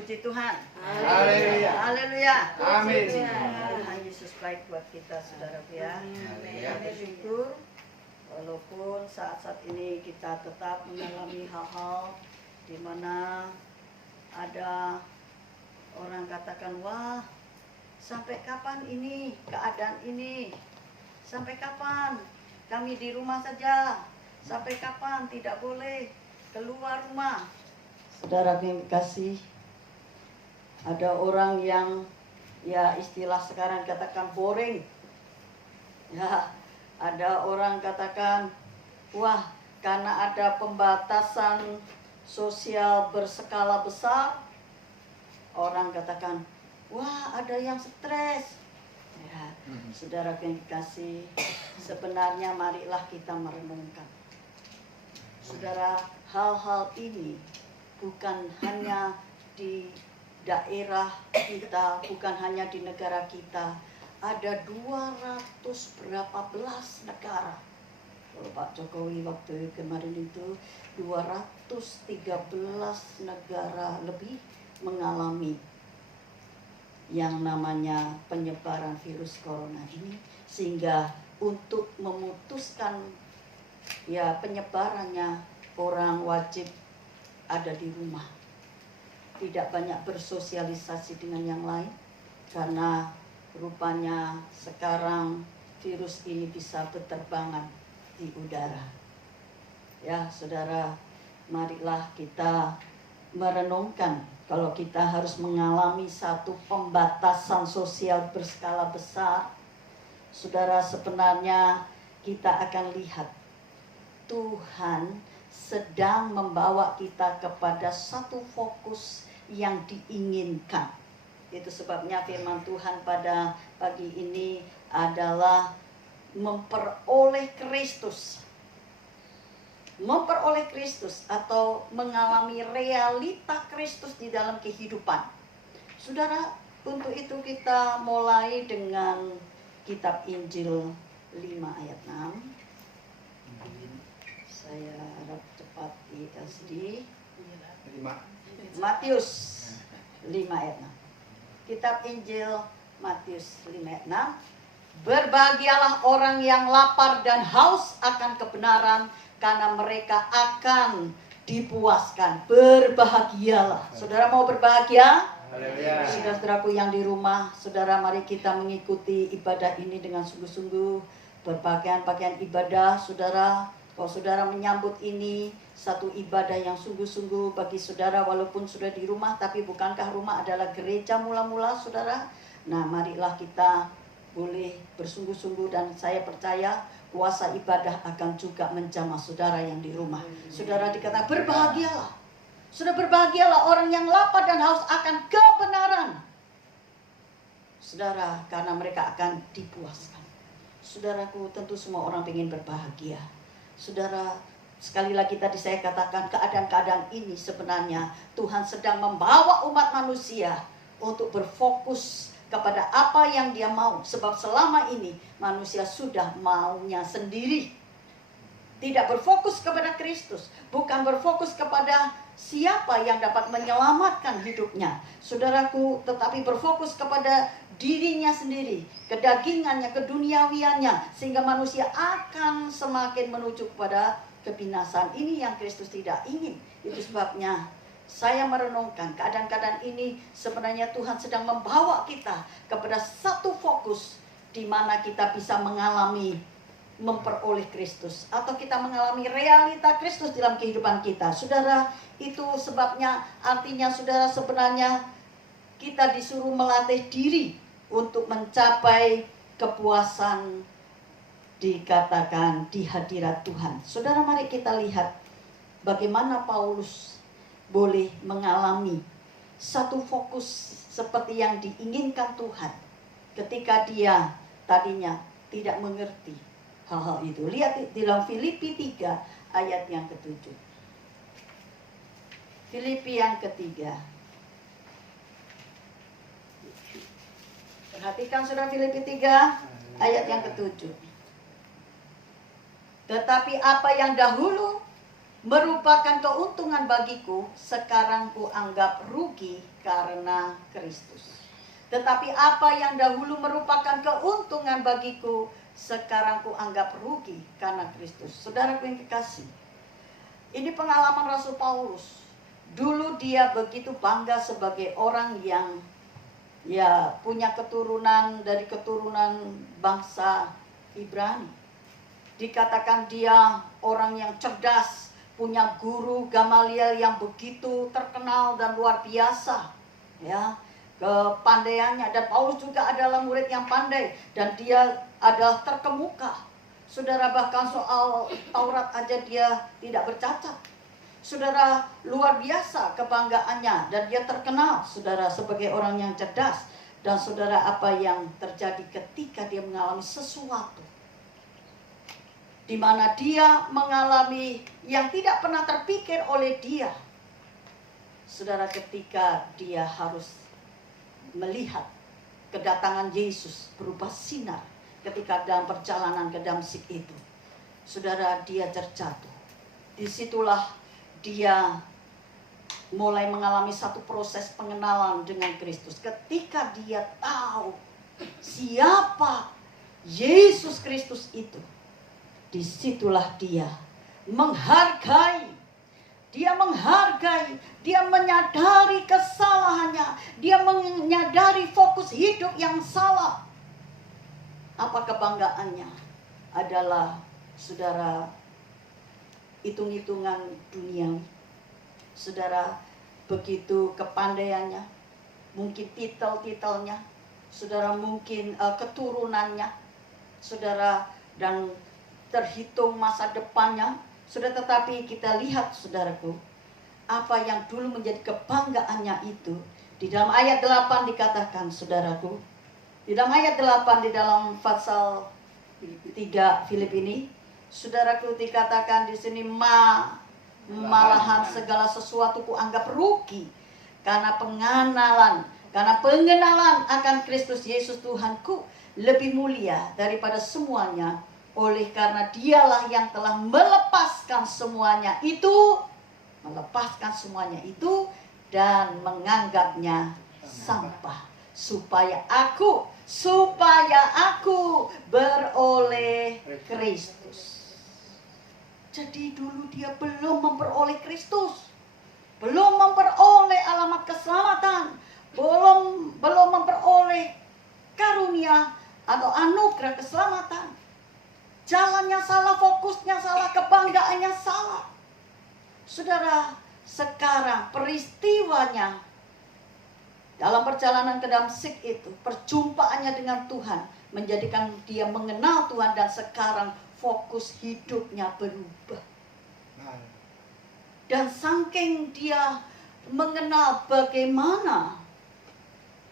Puji Tuhan. Haleluya. Haleluya. Amin. Tuhan Yesus baik buat kita, saudaraku ya. Kita bersyukur walaupun saat-saat ini kita tetap mengalami hal-hal di mana ada orang katakan, wah sampai kapan ini keadaan ini? Sampai kapan kami di rumah saja? Sampai kapan tidak boleh keluar rumah? Saudara yang kasih, ada orang yang ya istilah sekarang katakan boring. Ya, ada orang katakan, wah karena ada pembatasan sosial berskala besar, orang katakan, wah ada yang stres. Ya, saudara yang dikasih, sebenarnya marilah kita merenungkan. Saudara, hal-hal ini bukan hanya di daerah kita, bukan hanya di negara kita. Ada 200 berapa belas negara. Kalau Pak Jokowi waktu kemarin itu 213 negara lebih mengalami yang namanya penyebaran virus corona ini, sehingga untuk memutuskan ya penyebarannya, orang wajib ada di rumah, tidak banyak bersosialisasi dengan yang lain, karena rupanya sekarang virus ini bisa berterbangan di udara. Ya saudara, marilah kita merenungkan kalau kita harus mengalami satu pembatasan sosial berskala besar. Saudara, sebenarnya kita akan lihat Tuhan sedang membawa kita kepada satu fokus yang diinginkan. Itu sebabnya firman Tuhan pada pagi ini adalah memperoleh Kristus. Memperoleh Kristus atau mengalami realita Kristus di dalam kehidupan. Saudara, untuk itu kita mulai dengan kitab Injil 5 ayat 6. Saya harap cepat di SD. Matius 5 ayat 6. Kitab Injil Matius 5 ayat 6. Berbahagialah orang yang lapar dan haus akan kebenaran, karena mereka akan dipuaskan. Berbahagialah. Saudara mau berbahagia? Saudara-saudaraku yang di rumah, saudara, mari kita mengikuti ibadah ini dengan sungguh-sungguh, berpakaian-pakaian ibadah. Saudara, kalau saudara menyambut ini satu ibadah yang sungguh-sungguh bagi saudara, walaupun sudah di rumah, tapi bukankah rumah adalah gereja mula-mula, saudara? Nah, marilah kita boleh bersungguh-sungguh, dan saya percaya kuasa ibadah akan juga menjamah saudara yang di rumah. Saudara, dikatakan berbahagialah. Sudah berbahagialah orang yang lapar dan haus akan kebenaran. Saudara, karena mereka akan dipuaskan. Saudaraku, tentu semua orang ingin berbahagia. Saudara, sekali lagi tadi saya katakan keadaan-keadaan ini sebenarnya Tuhan sedang membawa umat manusia untuk berfokus kepada apa yang dia mau. Sebab selama ini manusia sudah maunya sendiri. Tidak berfokus kepada Kristus, bukan berfokus kepada siapa yang dapat menyelamatkan hidupnya, saudaraku, tetapi berfokus kepada dirinya sendiri, kedagingannya, keduniawiannya, sehingga manusia akan semakin menuju kepada kebinasaan. Ini yang Kristus tidak ingin. Itu sebabnya saya merenungkan keadaan-keadaan ini, sebenarnya Tuhan sedang membawa kita kepada satu fokus di mana kita bisa mengalami memperoleh Kristus, atau kita mengalami realita Kristus dalam kehidupan kita. Saudara, itu sebabnya artinya saudara sebenarnya kita disuruh melatih diri untuk mencapai kepuasan, dikatakan di hadirat Tuhan. Saudara, mari kita lihat bagaimana Paulus boleh mengalami satu fokus seperti yang diinginkan Tuhan ketika dia tadinya tidak mengerti hal-hal itu. Lihat di dalam Filipi 3 ayat yang ke-7. Filipi yang ketiga. Perhatikan saudara, Filipi 3 ayat yang ke-7. Tetapi apa yang dahulu merupakan keuntungan bagiku, sekarang ku anggap rugi karena Kristus. Tetapi apa yang dahulu merupakan keuntungan bagiku, sekarang ku anggap rugi karena Kristus. Saudaraku yang kekasih, ini pengalaman Rasul Paulus. Dulu dia begitu bangga sebagai orang yang punya keturunan dari keturunan bangsa Ibrani. Dikatakan dia orang yang cerdas, punya guru Gamaliel yang begitu terkenal dan luar biasa, ya, kepandaiannya. Dan Paulus juga adalah murid yang pandai dan dia adalah terkemuka. Saudara, bahkan soal Taurat aja dia tidak bercacat. Saudara, luar biasa kebanggaannya dan dia terkenal, saudara, sebagai orang yang cerdas. Dan saudara, apa yang terjadi ketika dia mengalami sesuatu di mana dia mengalami yang tidak pernah terpikir oleh dia. Saudara, ketika dia harus melihat kedatangan Yesus berupa sinar ketika dalam perjalanan ke Damsyik itu, saudara, dia terjatuh. Disitulah dia mulai mengalami satu proses pengenalan dengan Kristus. Ketika dia tahu siapa Yesus Kristus itu, disitulah dia menghargai, dia menyadari kesalahannya, dia menyadari fokus hidup yang salah. Apa kebanggaannya? Adalah, saudara, hitung-hitungan duniawi. Saudara, begitu kepandaiannya, mungkin titel-titelnya, saudara, mungkin keturunannya, saudara, dan terhitung masa depannya. Sudah, tetapi kita lihat, saudaraku, apa yang dulu menjadi kebanggaannya itu, di dalam ayat 8 dikatakan, saudaraku, di dalam ayat 8 di dalam pasal 3 Filip ini, saudaraku, dikatakan di sini, malahan segala sesuatu ku anggap rugi karena pengenalan akan Kristus Yesus Tuhanku lebih mulia daripada semuanya. Oleh karena dialah yang telah melepaskan semuanya itu dan menganggapnya sampah, supaya aku beroleh Kristus. Jadi dulu dia belum memperoleh Kristus, belum memperoleh alamat keselamatan, belum memperoleh karunia atau anugerah keselamatan. Jalannya salah, fokusnya salah, kebanggaannya salah. Saudara, sekarang peristiwanya dalam perjalanan ke Damsyik itu, perjumpaannya dengan Tuhan menjadikan dia mengenal Tuhan, dan sekarang fokus hidupnya berubah. Dan saking dia mengenal bagaimana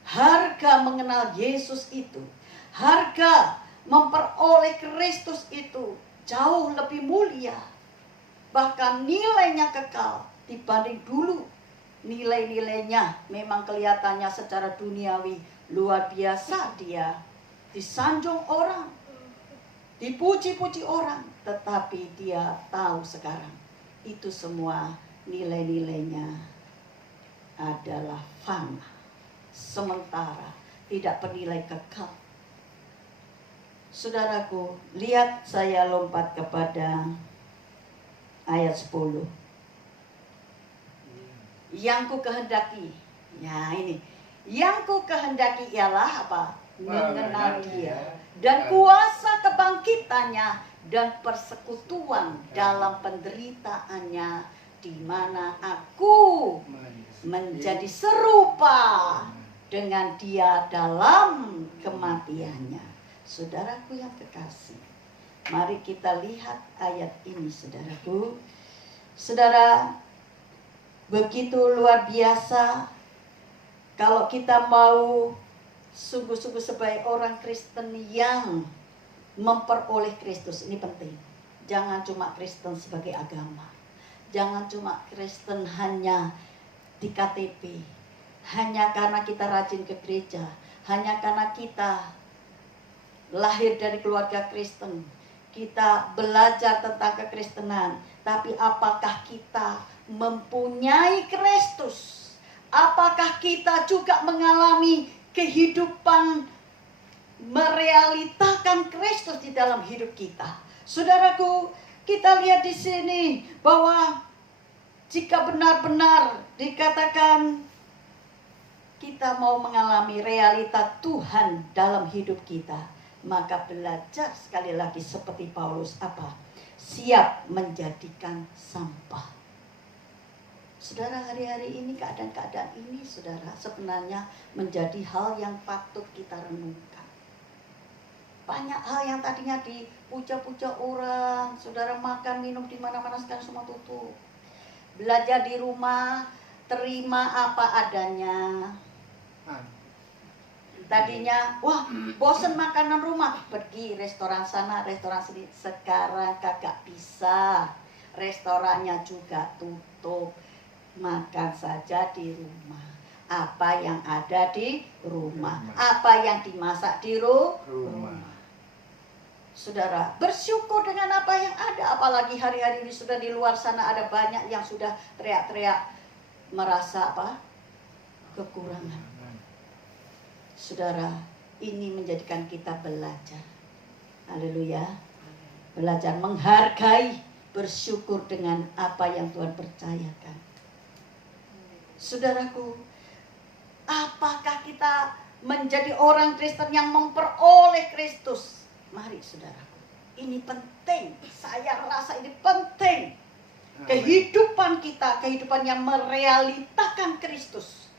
harga mengenal Yesus itu, harga memperoleh Kristus itu jauh lebih mulia, bahkan nilainya kekal dibanding dulu. Nilai-nilainya memang kelihatannya secara duniawi luar biasa, dia disanjung orang, dipuji-puji orang, tetapi dia tahu sekarang itu semua nilai-nilainya adalah fana, sementara, tidak bernilai kekal. Saudaraku, lihat, saya lompat kepada ayat 10. Yang ku kehendaki, ya ini, yang ku kehendaki ialah apa? Mengenal dia dan kuasa kebangkitannya dan persekutuan dalam penderitaannya, di mana aku menjadi serupa dengan dia dalam kematiannya. Saudaraku yang kekasih, mari kita lihat ayat ini, saudaraku. Saudara, begitu luar biasa kalau kita mau sungguh-sungguh sebagai orang Kristen yang memperoleh Kristus. Ini penting. Jangan cuma Kristen sebagai agama, jangan cuma Kristen hanya di KTP, hanya karena kita rajin ke gereja, hanya karena kita lahir dari keluarga Kristen, kita belajar tentang kekristenan, tapi apakah kita mempunyai Kristus? Apakah kita juga mengalami kehidupan merealitakan Kristus di dalam hidup kita? Saudaraku, kita lihat di sini bahwa jika benar-benar dikatakan kita mau mengalami realita Tuhan dalam hidup kita, maka belajar sekali lagi seperti Paulus apa? Siap menjadikan sampah. Saudara, hari-hari ini keadaan-keadaan ini, saudara, sebenarnya menjadi hal yang patut kita renungkan. Banyak hal yang tadinya dipuja-puja orang, saudara, makan, minum di mana-mana sekarang semua tutup. Belajar di rumah, terima apa adanya. Tadinya, wah, bosen makanan rumah, pergi restoran sana, restoran sini. Sekarang kagak bisa, restorannya juga tutup. Makan saja di rumah. Apa yang ada di rumah, apa yang dimasak di rumah. Saudara, bersyukur dengan apa yang ada. Apalagi hari-hari ini sudah di luar sana ada banyak yang sudah teriak-teriak merasa apa? Kekurangan. Saudara, ini menjadikan kita belajar. Haleluya. Belajar menghargai, bersyukur dengan apa yang Tuhan percayakan. Saudaraku, apakah kita menjadi orang Kristen yang memperoleh Kristus? Mari saudaraku, ini penting. Saya rasa ini penting. Kehidupan kita, kehidupan yang merealitakan Kristus.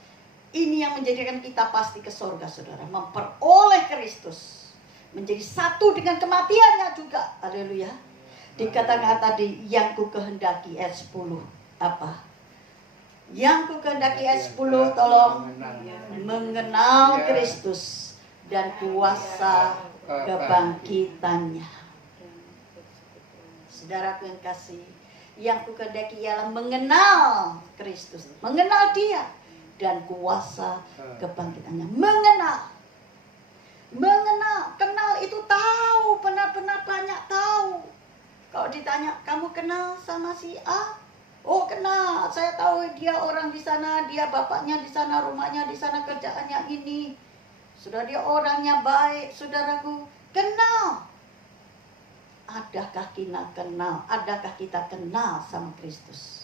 Ini yang menjadikan kita pasti ke surga, saudara. Memperoleh Kristus, menjadi satu dengan kematiannya juga. Haleluya. Dikatakan tadi, yang ku kehendaki ayat 10. Apa? Yang ku kehendaki ayat 10, tolong. Mengenal Kristus dan kuasa kebangkitannya. Saudaraku yang kasih, yang ku kehendaki ialah mengenal Kristus, mengenal Dia dan kuasa kebangkitannya. Mengenal, kenal itu tahu, benar-benar banyak tahu. Kalau ditanya, kamu kenal sama si A? Oh kenal, saya tahu dia orang di sana, dia bapaknya di sana, rumahnya di sana, kerjaannya ini. Sudah dia orangnya baik, saudaraku. Kenal. Adakah kita kenal? Adakah kita kenal sama Kristus?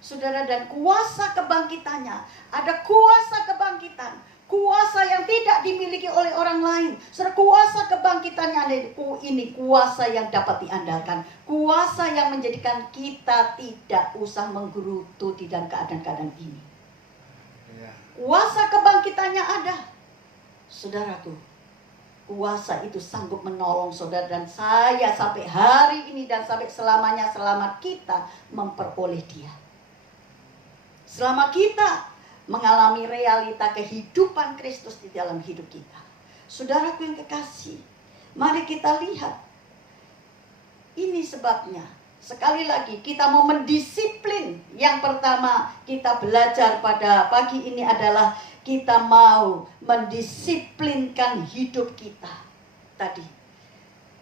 Saudara, dan kuasa kebangkitannya. Ada kuasa kebangkitan. Kuasa yang tidak dimiliki oleh orang lain. Saudara, kuasa kebangkitannya ini kuasa yang dapat diandalkan. Kuasa yang menjadikan kita tidak usah menggerutu di dalam keadaan-keadaan ini. Kuasa kebangkitannya ada. Saudaraku, kuasa itu sanggup menolong saudara dan saya sampai hari ini dan sampai selamanya selama kita memperoleh Dia. Selama kita mengalami realita kehidupan Kristus di dalam hidup kita. Saudaraku yang kekasih, mari kita lihat. Ini sebabnya, sekali lagi kita mau mendisiplin. Yang pertama kita belajar pada pagi ini adalah kita mau mendisiplinkan hidup kita. Tadi,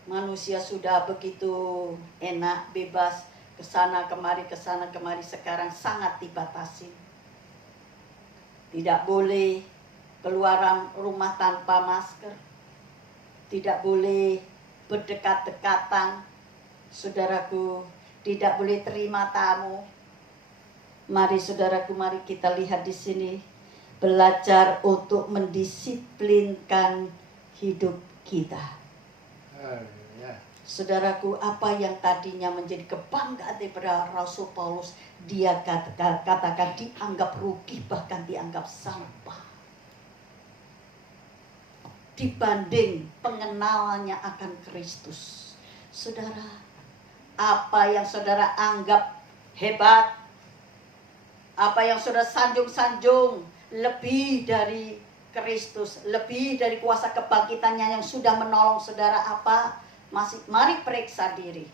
manusia sudah begitu enak, bebas, kesana kemari, sekarang sangat dibatasi. Tidak boleh keluar rumah tanpa masker. Tidak boleh berdekat-dekatan. Saudaraku, tidak boleh terima tamu. Mari saudaraku, mari kita lihat di sini. Belajar untuk mendisiplinkan hidup kita. Saudaraku, apa yang tadinya menjadi kebanggaan daripada Rasul Paulus, dia katakan dianggap rugi, bahkan dianggap sampah. Dibanding pengenalannya akan Kristus. Saudara, apa yang saudara anggap hebat, apa yang saudara sanjung-sanjung, lebih dari Kristus, lebih dari kuasa kebangkitannya yang sudah menolong saudara, apa? Mari periksa diri.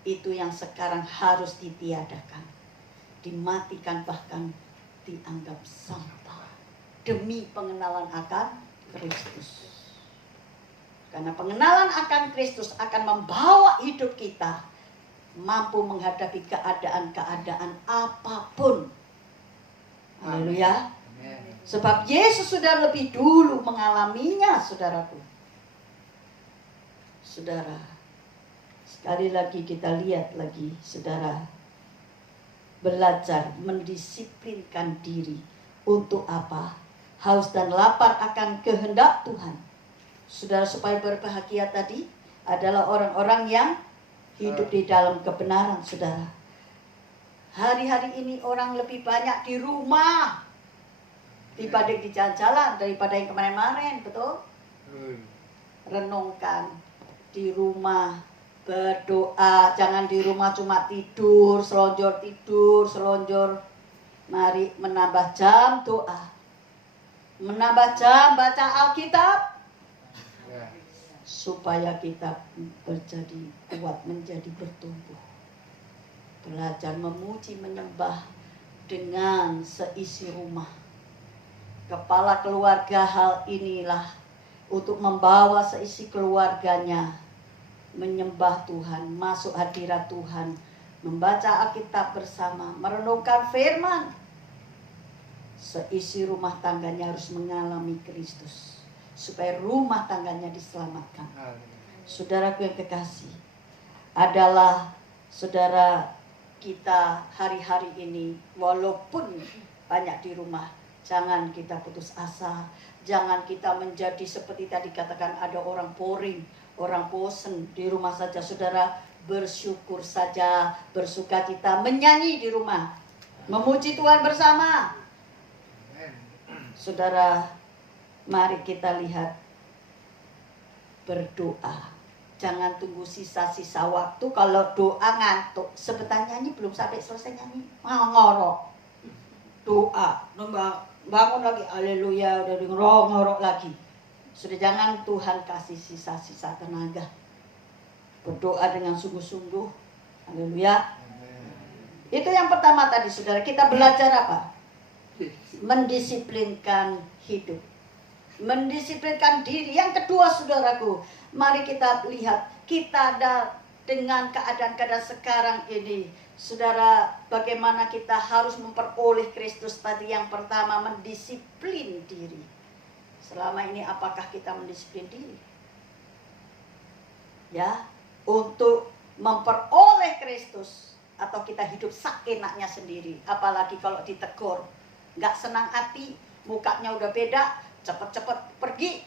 Itu yang sekarang harus ditiadakan, dimatikan, bahkan dianggap sampah demi pengenalan akan Kristus. Karena pengenalan akan Kristus akan membawa hidup kita mampu menghadapi keadaan-keadaan apapun. Haleluya. Sebab Yesus sudah lebih dulu mengalaminya, saudaraku. Saudara, sekali lagi kita lihat lagi, saudara. Belajar mendisiplinkan diri. Untuk apa? Haus dan lapar akan kehendak Tuhan. Saudara, supaya berbahagia tadi adalah orang-orang yang hidup di dalam kebenaran, saudara. Hari-hari ini orang lebih banyak di rumah dibanding di jalan-jalan daripada yang kemarin-kemarin, betul? Renungkan di rumah, berdoa, jangan di rumah cuma tidur, selonjor. Mari menambah jam doa, menambah jam baca Alkitab, supaya kita menjadi kuat, menjadi bertumbuh. Belajar memuji, menyembah dengan seisi rumah. Kepala keluarga hal inilah untuk membawa seisi keluarganya menyembah Tuhan, masuk hadirat Tuhan, membaca Alkitab bersama, merenungkan firman. Seisi rumah tangganya harus mengalami Kristus supaya rumah tangganya diselamatkan. Saudaraku yang kekasih, adalah saudara kita hari-hari ini, walaupun banyak di rumah, jangan kita putus asa. Jangan kita menjadi seperti tadi katakan, ada orang boring, orang bosen di rumah saja. Saudara, bersyukur saja, bersukacita, menyanyi di rumah, memuji Tuhan bersama. Saudara, mari kita lihat, berdoa. Jangan tunggu sisa-sisa waktu. Kalau doa ngantuk, sebentar nyanyi belum sampai selesai nyanyi, ngorok. Doa, bangun lagi, haleluya, udah ngorok lagi. Sudah, jangan Tuhan kasih sisa-sisa tenaga. Berdoa dengan sungguh-sungguh, haleluya. Itu yang pertama tadi, saudara. Kita belajar apa? Mendisiplinkan hidup, mendisiplinkan diri. Yang kedua, saudaraku, mari kita lihat, kita ada dengan keadaan-keadaan sekarang ini, saudara, bagaimana kita harus memperoleh Kristus tadi. Yang pertama, mendisiplin diri. Selama ini apakah kita mendisiplin diri? Ya, untuk memperoleh Kristus, atau kita hidup seenaknya sendiri, apalagi kalau ditegur, nggak senang hati, mukanya udah beda, cepat-cepat pergi.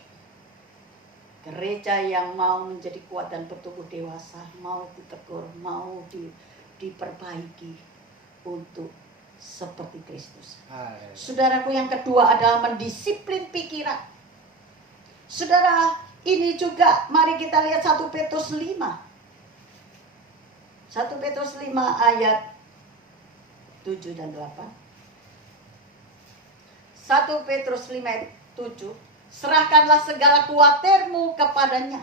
Gereja yang mau menjadi kuat dan bertumbuh dewasa, mau ditegur, mau diperbaiki untuk seperti Kristus. Saudaraku, yang kedua adalah mendisiplin pikiran. Saudara, ini juga mari kita lihat 1 Petrus 5. 1 Petrus 5 ayat 7 dan 8. 1 Petrus 5 ayat 7. Serahkanlah segala kuatirmu kepadanya,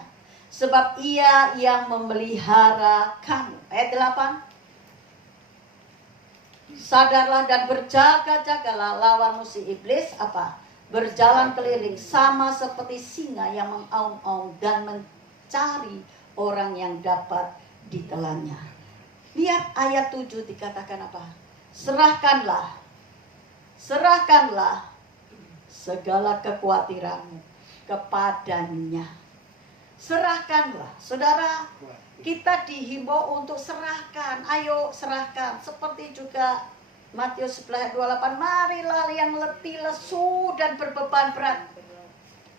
sebab ia yang memelihara kamu. Ayat 8. Sadarlah dan berjaga-jagalah, lawan musuh iblis apa? Berjalan keliling sama seperti singa yang mengaum-aum dan mencari orang yang dapat ditelannya. Lihat ayat 7 dikatakan apa? Serahkanlah segala kekhawatiranmu kepadanya. Serahkanlah. Saudara, kita dihimbau untuk serahkan. Ayo serahkan. Seperti juga Matius 11:28. Marilah yang letih, lesu dan berbeban berat,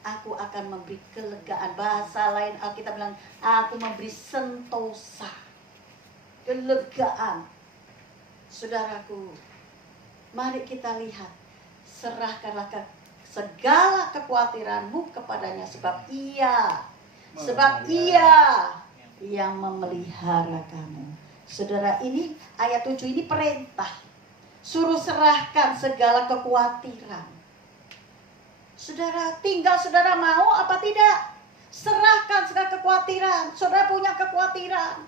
aku akan memberi kelegaan. Bahasa lain Alkitab bilang, aku memberi sentosa, kelegaan. Saudaraku, mari kita lihat. Serahkanlah segala kekhawatiranmu kepadanya, sebab ia yang memelihara kamu. Saudara, ini ayat 7 ini perintah. Suruh serahkan segala kekhawatiran. Saudara, tinggal saudara mau apa tidak. Serahkan segala kekhawatiran. Saudara punya kekhawatiran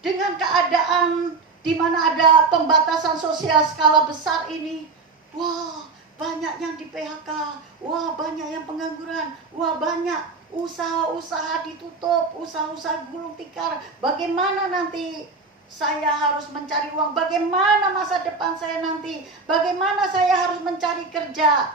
dengan keadaan di mana ada pembatasan sosial skala besar ini. Wah, banyak yang di PHK. Wah, banyak yang pengangguran. Wah, banyak. usaha-usaha ditutup, usaha-usaha gulung tikar. Bagaimana nanti saya harus mencari uang? Bagaimana masa depan saya nanti? Bagaimana saya harus mencari kerja?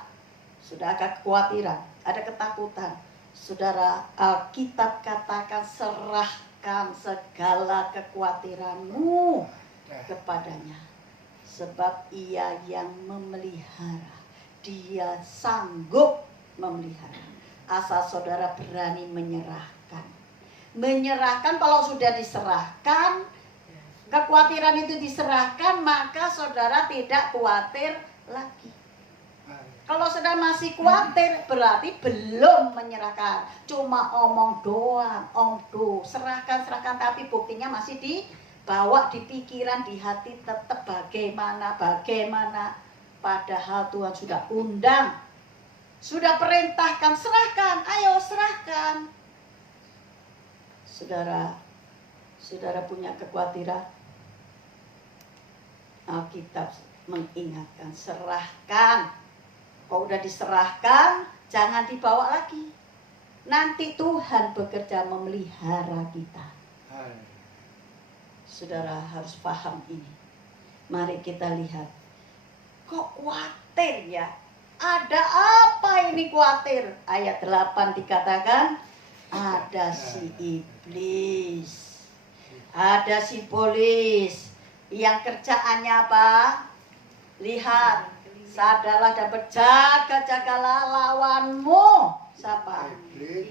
Sudah ada kekhawatiran, ada ketakutan. Saudara, Alkitab katakan serahkan segala kekhawatiranmu kepadanya. Sebab ia yang memelihara, dia sanggup memelihara. Asal saudara berani menyerahkan. Menyerahkan, kalau sudah diserahkan, kekhawatiran itu diserahkan, maka saudara tidak khawatir lagi. Kalau saudara masih khawatir, berarti belum menyerahkan. Cuma omong doang, serahkan, tapi buktinya masih dibawa di pikiran, di hati, tetap bagaimana. Padahal Tuhan sudah undang, sudah perintahkan, serahkan, ayo serahkan. Saudara punya kekhawatiran, Alkitab mengingatkan, serahkan. Kalau udah diserahkan, jangan dibawa lagi. Nanti Tuhan bekerja memelihara kita. Saudara harus paham ini. Mari kita lihat. Kok khawatir ya? Ada apa ini khawatir? Ayat 8 dikatakan, ada si iblis, ada si polis, yang kerjaannya apa? Lihat, sadarlah dan berjaga-jagalah lawanmu. Siapa?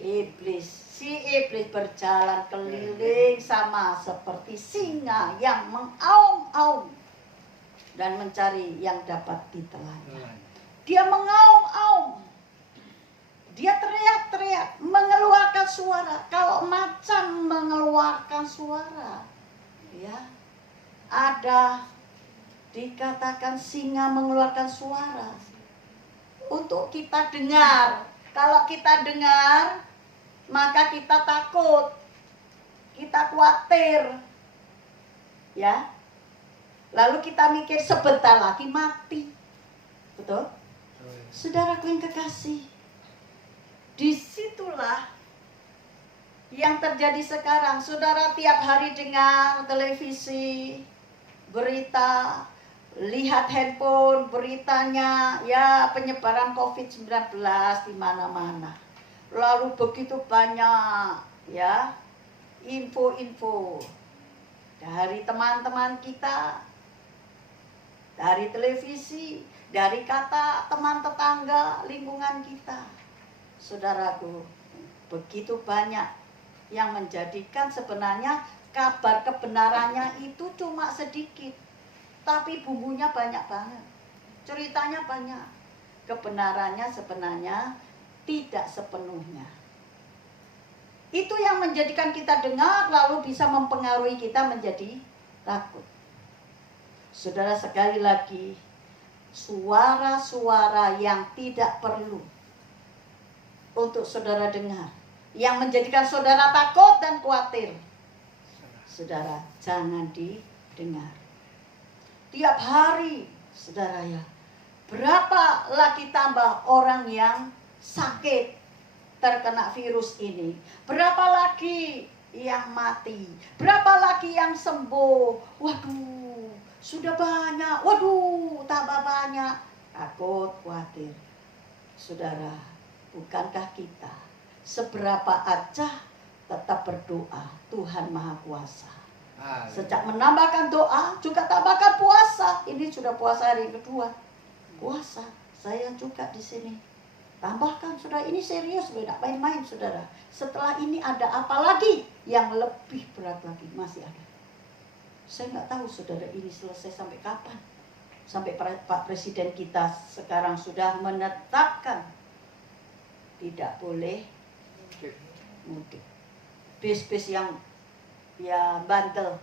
Iblis. Si iblis berjalan keliling sama seperti singa yang mengaum-aum dan mencari yang dapat ditelannya. Dia mengaum-aum, dia teriak-teriak, mengeluarkan suara. Kalau macan mengeluarkan suara, ya, ada dikatakan singa mengeluarkan suara untuk kita dengar. Kalau kita dengar, maka kita takut, kita khawatir, ya. Lalu kita mikir sebentar lagi mati, betul? Saudaraku yang kekasih, disitulah yang terjadi sekarang. Saudara tiap hari dengar televisi, berita, lihat handphone, beritanya, ya, penyebaran COVID-19 di mana-mana. Lalu begitu banyak, ya, info-info dari teman-teman kita, dari televisi, dari kata teman tetangga, lingkungan kita. Saudaraku, begitu banyak yang menjadikan sebenarnya kabar kebenarannya itu cuma sedikit, tapi bumbunya banyak banget, ceritanya banyak. Kebenarannya sebenarnya tidak sepenuhnya. Itu yang menjadikan kita dengar, lalu bisa mempengaruhi kita menjadi takut. Saudara, sekali lagi, suara-suara yang tidak perlu untuk saudara dengar, yang menjadikan saudara takut dan khawatir, saudara jangan didengar. Tiap hari, saudara, ya, berapa lagi tambah orang yang sakit terkena virus ini? Berapa lagi yang mati? Berapa lagi yang sembuh? Waduh, sudah banyak. Waduh, tambah banyak. Takut, khawatir. Saudara, bukankah kita seberapa aja tetap berdoa? Tuhan Maha Kuasa. Sejak menambahkan doa, juga tambahkan puasa. Ini sudah puasa hari kedua. Puasa, saya juga di sini. Tambahkan, saudara, ini serius, tidak main-main, saudara. Setelah ini ada apa lagi yang lebih berat lagi? Masih ada. Saya nggak tahu, saudara, ini selesai sampai kapan. Sampai Pak Presiden kita sekarang sudah menetapkan tidak boleh mudik. Bis-bis yang ya bandel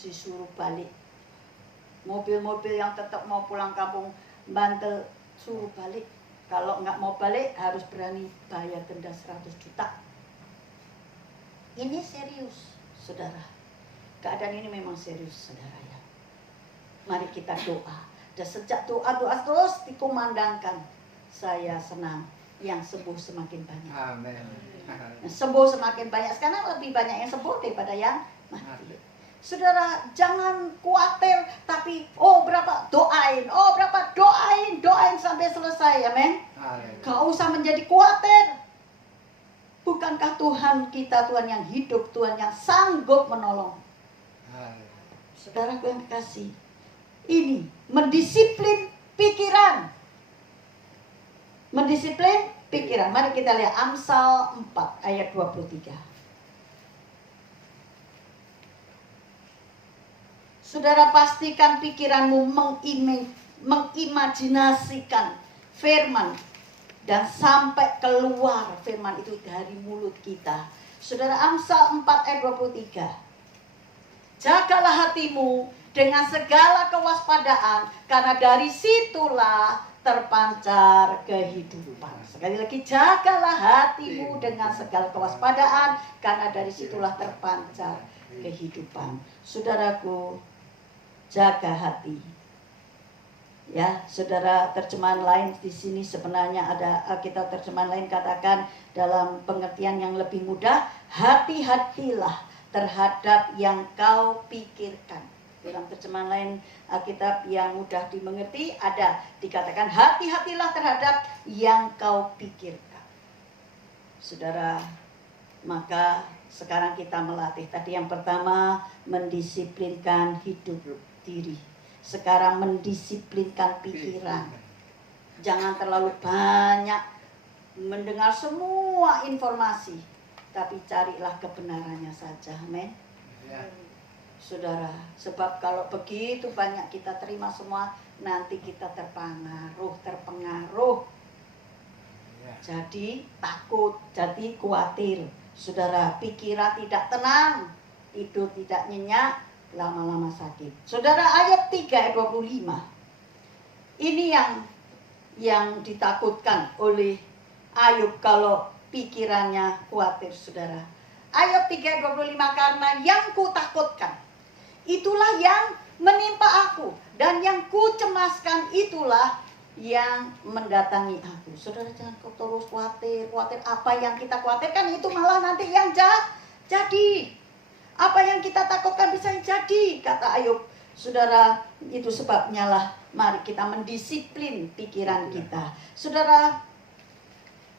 disuruh balik. Mobil-mobil yang tetap mau pulang kampung bandel suruh balik. Kalau nggak mau balik harus berani bayar denda 100 juta. Ini serius, saudara. Keadaan ini memang serius, saudara, ya. Mari kita doa. Dan sejak doa terus dikumandangkan, saya senang yang sembuh semakin banyak. Amin. Sembuh semakin banyak. Sekarang lebih banyak yang sembuh daripada yang mati. Saudara, jangan khawatir, tapi berapa doain, doain sampai selesai, amin. Gak usah menjadi khawatir. Bukankah Tuhan kita Tuhan yang hidup, Tuhan yang sanggup menolong? Saudaraku yang dikasih, ini mendisiplin pikiran. Mendisiplin pikiran. Mari kita lihat Amsal 4 ayat 23. Saudara, pastikan pikiranmu mengimajinasikan firman dan sampai keluar firman itu dari mulut kita. Saudara, Amsal 4 ayat 23. Jagalah hatimu dengan segala kewaspadaan, karena dari situlah terpancar kehidupan. Sekali lagi, jagalah hatimu dengan segala kewaspadaan, karena dari situlah terpancar kehidupan. Saudaraku, jaga hati. Ya, saudara, terjemahan lain di sini sebenarnya ada Alkitab terjemahan lain katakan dalam pengertian yang lebih mudah, hati-hatilah terhadap yang kau pikirkan. Dalam terjemahan lain Alkitab yang mudah dimengerti ada dikatakan hati-hatilah terhadap yang kau pikirkan. Saudara, maka sekarang kita melatih. Tadi yang pertama mendisiplinkan hidup diri. Sekarang mendisiplinkan pikiran. Jangan terlalu banyak mendengar semua informasi, tapi carilah kebenarannya saja. Amin. Saudara, sebab kalau begitu banyak kita terima semua, nanti kita terpengaruh. Jadi takut, jadi khawatir. Saudara, pikiran tidak tenang, tidur tidak nyenyak, lama-lama sakit. Saudara, ayat 3 ayat 25. Ini yang ditakutkan oleh Ayub kalau pikirannya khawatir, saudara. Ayat 3 ayat 25, karena yang ku takutkan itulah yang menimpa aku, dan yang ku cemaskan itulah yang mendatangi aku. Saudara, jangan terus khawatir apa yang kita khawatirkan itu malah nanti yang jadi. Apa yang kita takutkan bisa jadi, kata Ayub. Saudara, itu sebabnya lah mari kita mendisiplin pikiran kita. Saudara,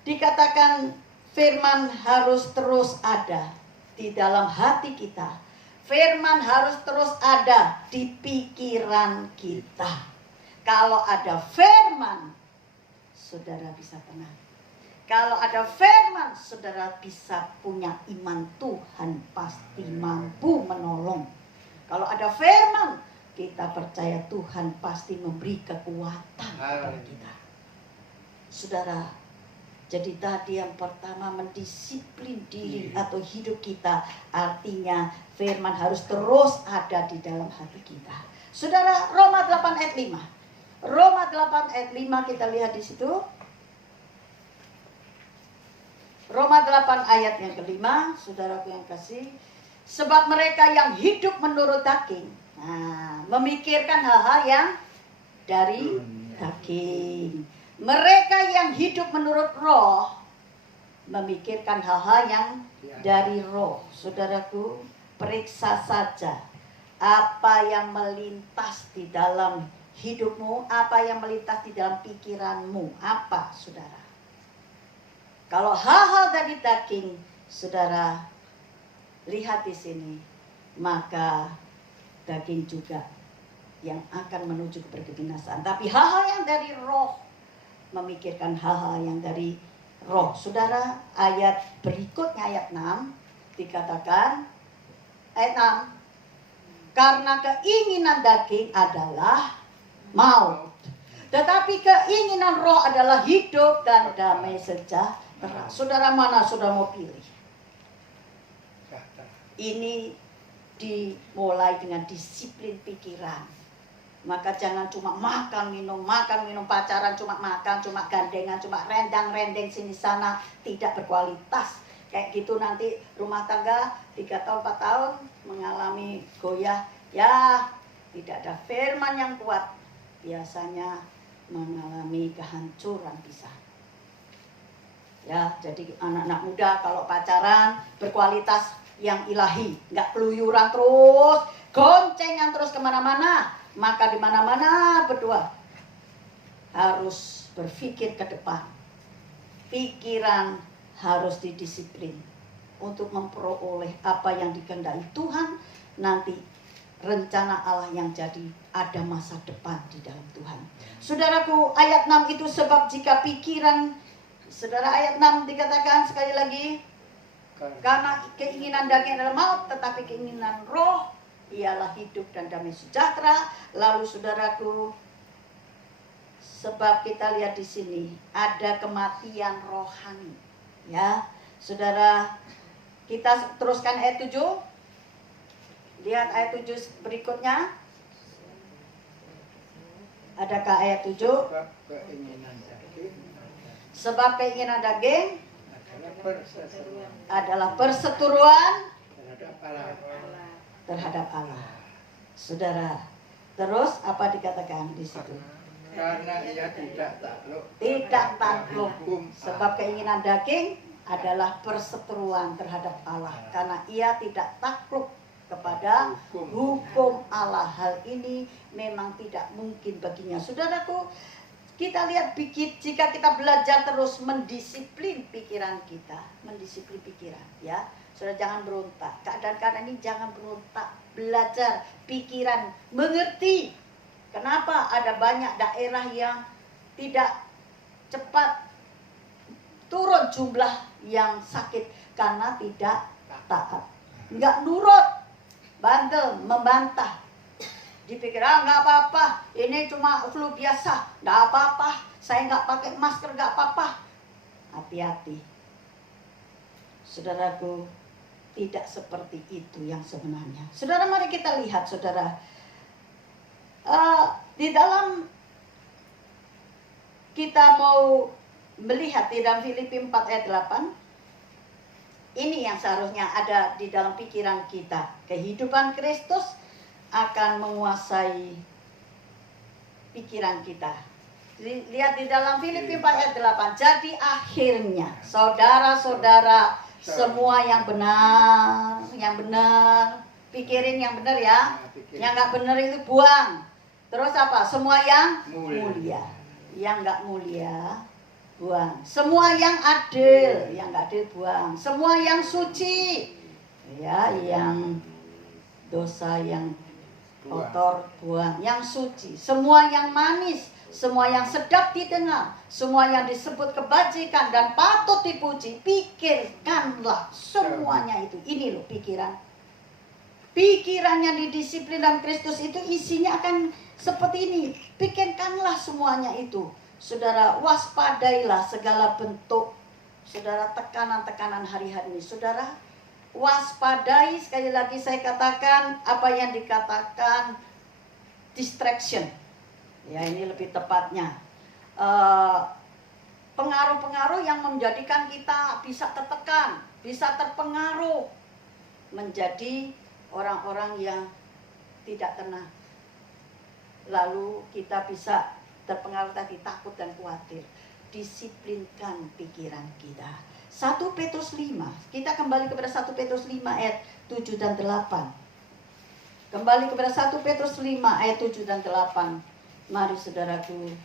dikatakan firman harus terus ada di dalam hati kita. Firman harus terus ada di pikiran kita. Kalau ada firman, saudara bisa tenang. Kalau ada firman, saudara bisa punya iman Tuhan pasti mampu menolong. Kalau ada firman, kita percaya Tuhan pasti memberi kekuatan kepada kita. Saudara, jadi tadi yang pertama mendisiplin diri atau hidup kita, artinya firman harus terus ada di dalam hati kita. Saudara, Roma 8 ayat 5. Roma 8 ayat 5 kita lihat di situ. Roma 8 ayat yang kelima, saudaraku yang kasih. Sebab mereka yang hidup menurut daging, memikirkan hal-hal yang dari daging. Mereka yang hidup menurut roh, memikirkan hal-hal yang dari roh. Saudaraku, periksa saja apa yang melintas di dalam hidupmu, apa yang melintas di dalam pikiranmu, apa, saudara. Kalau hal-hal dari daging, saudara, lihat di sini, maka daging juga yang akan menuju ke kebinasaan. Tapi hal-hal yang dari roh, memikirkan hal-hal yang dari roh. Saudara, ayat berikutnya, ayat 6, dikatakan, ayat 6, karena keinginan daging adalah maut, tetapi keinginan roh adalah hidup dan damai sejahtera. Saudara, mana saudara mau pilih? Ini dimulai dengan disiplin pikiran. Maka jangan cuma makan minum, pacaran cuma makan, cuma gandengan, cuma rendang-rendeng sini sana, tidak berkualitas. Kayak gitu nanti rumah tangga 3 tahun 4 tahun mengalami goyah, ya tidak ada firman yang kuat, biasanya mengalami kehancuran bisa. Ya, jadi anak-anak muda kalau pacaran berkualitas yang ilahi, nggak keluyuran terus, goncengan terus kemana-mana, maka di mana-mana berdua harus berpikir ke depan. Pikiran harus didisiplin untuk memperoleh apa yang dikehendaki Tuhan. Nanti rencana Allah yang jadi ada masa depan di dalam Tuhan. Saudaraku, ayat 6 itu sebab jika pikiran, saudara, ayat 6 dikatakan sekali lagi, karena keinginan daging adalah maut, tetapi keinginan roh ialah hidup dan damai sejahtera. Lalu saudaraku, sebab kita lihat di sini ada kematian rohani. Ya, saudara, kita teruskan ayat 7. Lihat ayat 7 berikutnya. Adakah ayat 7? Sebab keinginan daging adalah perseteruan terhadap Allah. Saudara, terus apa dikatakan di situ? Karena ia tidak takluk. Tidak takluk. Sebab keinginan daging adalah perseteruan terhadap Allah. Karena ia tidak takluk kepada hukum Allah. Hal ini memang tidak mungkin baginya. Saudaraku, kita lihat jika kita belajar terus mendisiplin pikiran kita, mendisiplin pikiran, ya. Saudara, jangan berontak. Keadaan-keadaan ini jangan berontak. Belajar pikiran, mengerti. Kenapa ada banyak daerah yang tidak cepat turun jumlah yang sakit? Karena tidak taat, nggak nurut, bandel, membantah. Dipikir, nggak apa-apa, ini cuma flu biasa, nggak apa-apa, saya nggak pakai masker, nggak apa-apa. Hati-hati, saudaraku, tidak seperti itu yang sebenarnya. Saudara, mari kita lihat, saudara, di dalam kita mau melihat di dalam Filipi 4 ayat 8, ini yang seharusnya ada di dalam pikiran kita. Kehidupan Kristus akan menguasai pikiran kita. Lihat di dalam Filipi 4 ayat 8. Jadi akhirnya saudara-saudara semua yang benar, pikirin yang benar ya. Yang nggak benar itu buang. Terus apa? Semua yang mulia. Yang nggak mulia buang. Semua yang adil, yang nggak adil buang. Semua yang suci, ya, yang dosa, yang kotor buang. Yang suci, semua yang manis, semua yang sedap didengar, semua yang disebut kebajikan dan patut dipuji, pikirkanlah semuanya itu. Ini loh pikiran. Pikiran yang didisiplin dalam Kristus itu isinya akan seperti ini. Pikirkanlah semuanya itu. Saudara, waspadailah segala bentuk, saudara, tekanan-tekanan hari-hari ini. Saudara, waspadai, sekali lagi saya katakan, apa yang dikatakan distraction. Ya, ini lebih tepatnya. Pengaruh-pengaruh yang menjadikan kita bisa tertekan, bisa terpengaruh menjadi orang-orang yang tidak tenang. Lalu kita bisa terpengaruh tadi, takut dan khawatir. Disiplinkan pikiran kita. 1 Petrus 5. Kita kembali kepada 1 Petrus 5 ayat 7 dan 8. Kembali kepada 1 Petrus 5 ayat 7 dan 8. Mari saudaraku.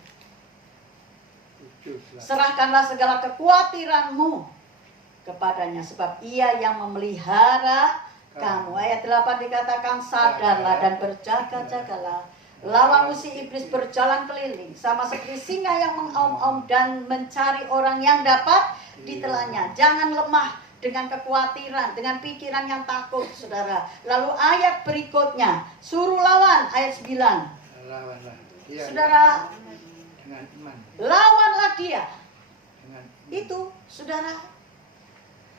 Serahkanlah segala kekhawatiranmu kepadanya, sebab ia yang memelihara kamu. Ayat 8 dikatakan, sadarlah dan berjaga-jagalah. Lawan musuh iblis berjalan keliling sama seperti singa yang mengaum-aum dan mencari orang yang dapat ditelannya. Jangan lemah dengan kekhawatiran, dengan pikiran yang takut, saudara. Lalu ayat berikutnya, suruh lawan, ayat 9. Lawanlah dia, saudara, dengan iman. Lawanlah dia. Dengan itu, saudara,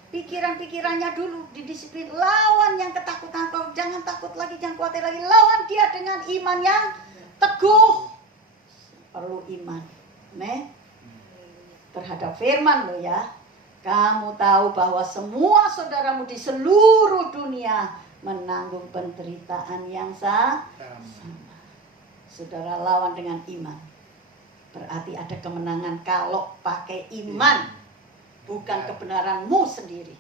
pikiran-pikirannya dulu didisiplin. Lawan yang ketakutan kau, jangan takut lagi, jangan khawatir lagi. Lawan dia dengan iman yang teguh. Perlu iman, terhadap firman lo ya. Kamu tahu bahwa semua saudaramu di seluruh dunia menanggung penderitaan yang sama. Saudara, lawan dengan iman. Berarti ada kemenangan kalau pakai iman. bukan kebenaranmu sendiri.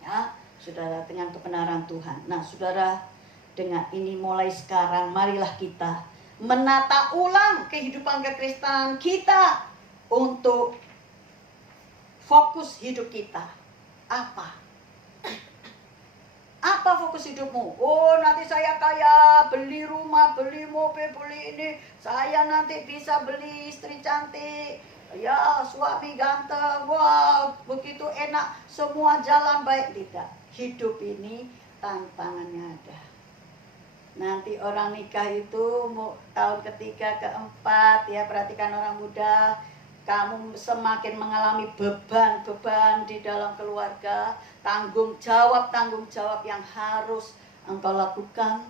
Ya, saudara, dengan kebenaran Tuhan. Nah, saudara, dengan ini mulai sekarang marilah kita menata ulang kehidupan kekristenan kita untuk fokus hidup kita. Apa? Apa fokus hidupmu? Oh, nanti saya kaya, beli rumah, beli mobil, beli ini. Saya nanti bisa beli istri cantik. Ya, suami ganteng. Wah, begitu enak. Semua jalan baik. Tidak. Hidup ini tantangannya ada. Nanti orang nikah itu tahun ketiga, keempat, ya perhatikan orang muda. Kamu semakin mengalami beban-beban di dalam keluarga, tanggung jawab yang harus engkau lakukan.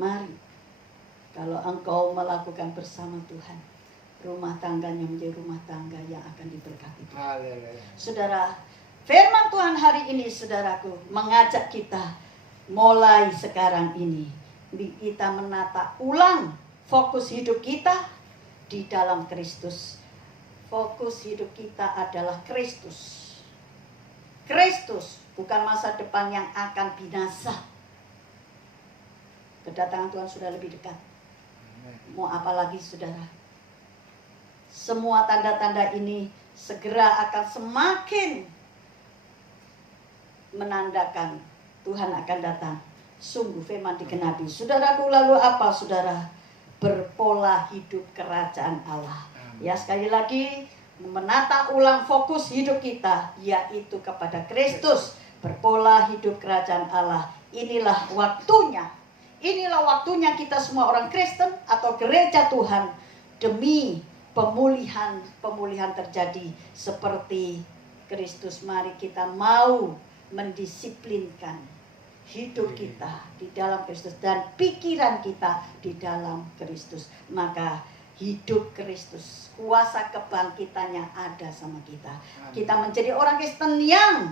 Mari, kalau engkau melakukan bersama Tuhan, rumah tangganya menjadi rumah tangga yang akan diberkati Tuhan. Saudara, firman Tuhan hari ini, saudaraku, mengajak kita mulai sekarang ini kita menata ulang fokus hidup kita di dalam Kristus. Fokus hidup kita adalah Kristus. Kristus, bukan masa depan yang akan binasa. Kedatangan Tuhan sudah lebih dekat. Mau apa lagi, saudara? Semua tanda-tanda ini segera akan semakin menandakan Tuhan akan datang. Sungguh firman digenapi. Saudaraku, lalu apa, saudara? Berpola hidup kerajaan Allah. Ya, sekali lagi menata ulang fokus hidup kita, yaitu kepada Kristus. Berpola hidup kerajaan Allah. Inilah waktunya. Inilah waktunya kita semua orang Kristen atau gereja Tuhan, demi pemulihan terjadi seperti Kristus. Mari kita mau mendisiplinkan hidup kita di dalam Kristus dan pikiran kita di dalam Kristus. Maka hidup Kristus, kuasa kebangkitannya ada sama kita. Kita menjadi orang Kristen yang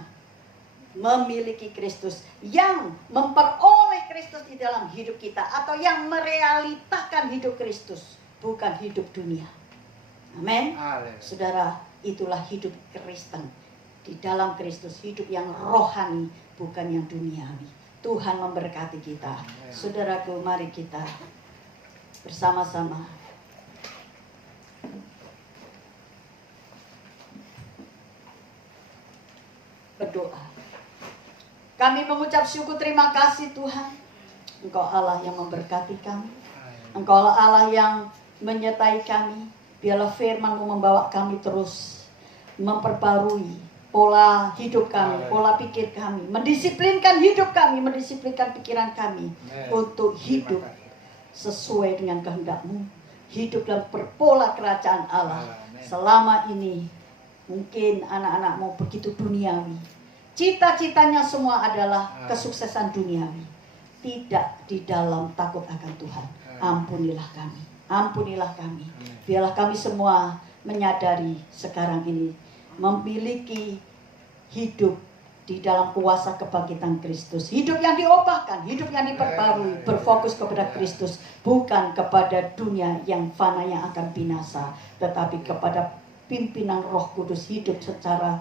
memiliki Kristus, yang memperoleh Kristus di dalam hidup kita, atau yang merealitakan hidup Kristus, bukan hidup dunia. Amin. Saudara, itulah hidup Kristen di dalam Kristus, hidup yang rohani, bukan yang duniawi. Tuhan memberkati kita. Saudaraku, mari kita bersama-sama berdoa. Kami mengucap syukur, terima kasih Tuhan. Engkau Allah yang memberkati kami. Engkau Allah yang menyertai kami. Biarlah firman-Mu membawa kami terus memperbarui pola hidup kami, pola pikir kami, mendisiplinkan hidup kami, mendisiplinkan pikiran kami untuk hidup sesuai dengan kehendak-Mu, hidup dalam berpola kerajaan Allah. Selama ini mungkin anak-anak-Mu begitu duniawi, cita-citanya semua adalah kesuksesan duniawi, tidak di dalam takut akan Tuhan. Ampunilah kami, ampunilah kami. Biarlah kami semua menyadari sekarang ini memiliki hidup di dalam kuasa kebangkitan Kristus. Hidup yang diubahkan, hidup yang diperbarui, berfokus kepada Kristus, bukan kepada dunia yang fana yang akan binasa, tetapi kepada pimpinan Roh Kudus, hidup secara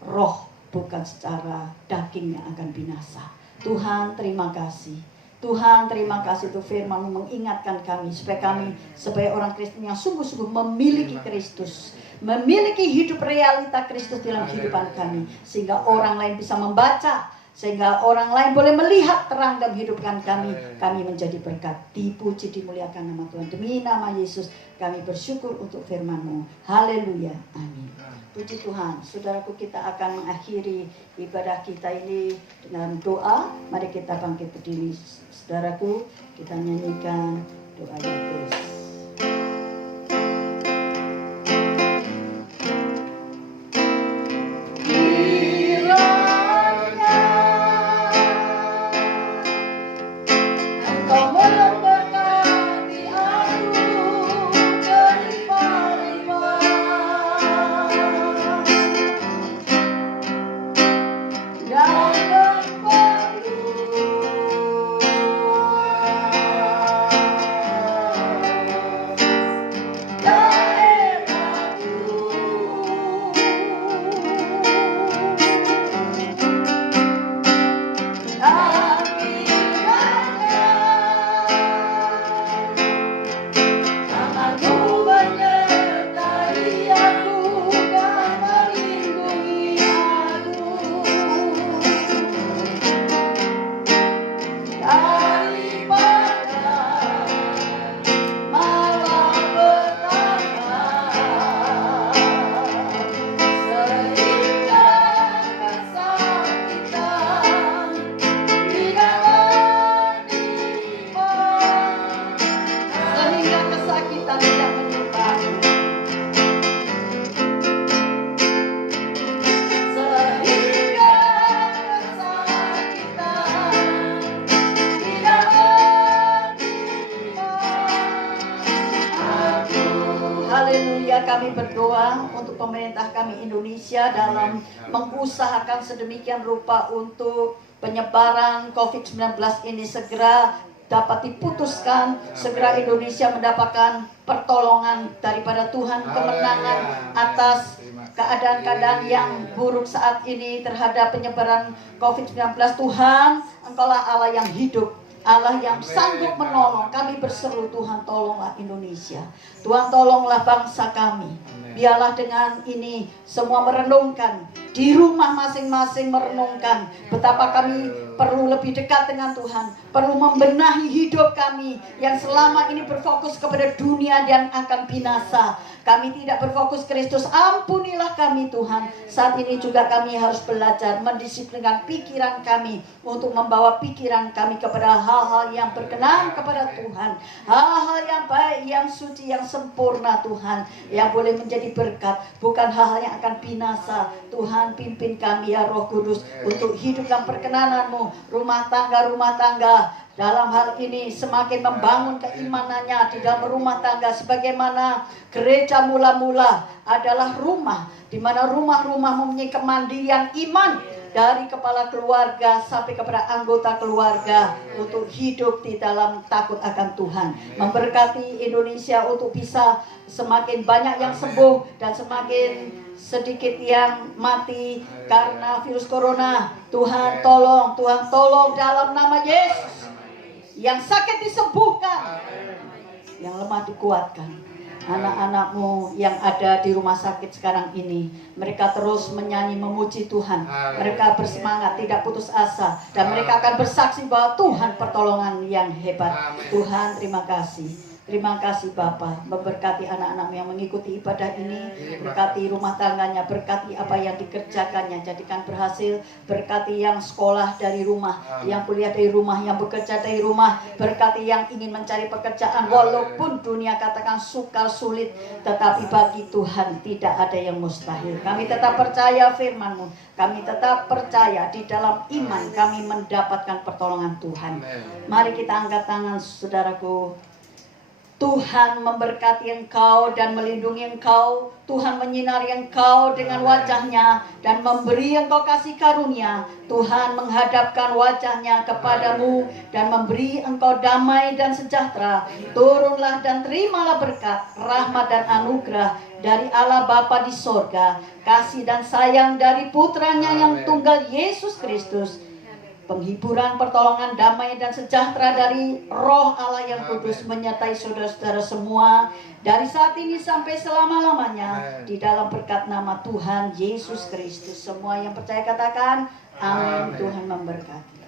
roh, bukan secara daging yang akan binasa. Tuhan, terima kasih. Tuhan, terima kasih itu firman mengingatkan kami supaya kami sebagai orang Kristen yang sungguh-sungguh memiliki Kristus, memiliki hidup realita Kristus dalam kehidupan kami, sehingga orang lain bisa membaca, sehingga orang lain boleh melihat terang dalam kehidupan kami. Kami menjadi berkat. Dipuji, dimuliakan nama Tuhan. Demi nama Yesus kami bersyukur untuk firman-Mu. Haleluya, amin. Puji Tuhan. Saudaraku, kita akan mengakhiri ibadah kita ini dengan doa. Mari kita bangkit berdiri. Saudaraku, kita nyanyikan doa Yakobus. Kami berdoa untuk pemerintah kami Indonesia dalam mengusahakan sedemikian rupa untuk penyebaran COVID-19 ini segera dapat diputuskan, segera Indonesia mendapatkan pertolongan daripada Tuhan, kemenangan atas keadaan-keadaan yang buruk saat ini terhadap penyebaran COVID-19. Tuhan, Engkaulah Allah yang hidup, Allah yang sanggup menolong. Kami berseru, Tuhan tolonglah Indonesia, Tuhan tolonglah bangsa kami. Biarlah dengan ini semua merenungkan, di rumah masing-masing merenungkan betapa kami perlu lebih dekat dengan Tuhan, perlu membenahi hidup kami yang selama ini berfokus kepada dunia dan akan binasa. Kami tidak berfokus Kristus. Ampunilah kami Tuhan. Saat ini juga kami harus belajar mendisiplinkan pikiran kami untuk membawa pikiran kami kepada hal-hal yang berkenan kepada Tuhan, hal-hal yang baik, yang suci, yang sempurna Tuhan, yang boleh menjadi berkat, bukan hal-hal yang akan binasa. Tuhan, pimpin kami ya Roh Kudus untuk hidup yang perkenanan-Mu. Rumah tangga dalam hal ini semakin membangun keimanannya di dalam rumah tangga, sebagaimana gereja mula-mula adalah rumah, di mana rumah-rumah mempunyai kemandirian iman dari kepala keluarga sampai kepada anggota keluarga untuk hidup di dalam takut akan Tuhan. Memberkati Indonesia untuk bisa semakin banyak yang sembuh dan semakin sedikit yang mati karena virus corona. Tuhan tolong dalam nama Yesus. Yang sakit disembuhkan, yang lemah dikuatkan. Anak-anak-Mu yang ada di rumah sakit sekarang ini, mereka terus menyanyi memuji Tuhan. Mereka bersemangat, tidak putus asa, dan mereka akan bersaksi bahwa Tuhan pertolongan yang hebat. Tuhan, terima kasih. Terima kasih Bapa, memberkati anak-anak yang mengikuti ibadah ini, berkati rumah tangganya, berkati apa yang dikerjakannya, jadikan berhasil, berkati yang sekolah dari rumah, yang kuliah dari rumah, yang bekerja dari rumah, berkati yang ingin mencari pekerjaan, walaupun dunia katakan sukar sulit, tetapi bagi Tuhan tidak ada yang mustahil. Kami tetap percaya firman-Mu, kami tetap percaya di dalam iman kami mendapatkan pertolongan Tuhan. Mari kita angkat tangan saudaraku. Tuhan memberkati engkau dan melindungi engkau. Tuhan menyinari engkau dengan wajahnya dan memberi engkau kasih karunia. Tuhan menghadapkan wajahnya kepadamu dan memberi engkau damai dan sejahtera. Turunlah dan terimalah berkat, rahmat dan anugerah dari Allah Bapa di sorga, kasih dan sayang dari putranya yang tunggal Yesus Kristus, penghiburan, pertolongan, damai, dan sejahtera dari Roh Allah yang kudus menyertai saudara-saudara semua dari saat ini sampai selama-lamanya di dalam berkat nama Tuhan Yesus Kristus. Semua yang percaya katakan amin. Tuhan memberkati.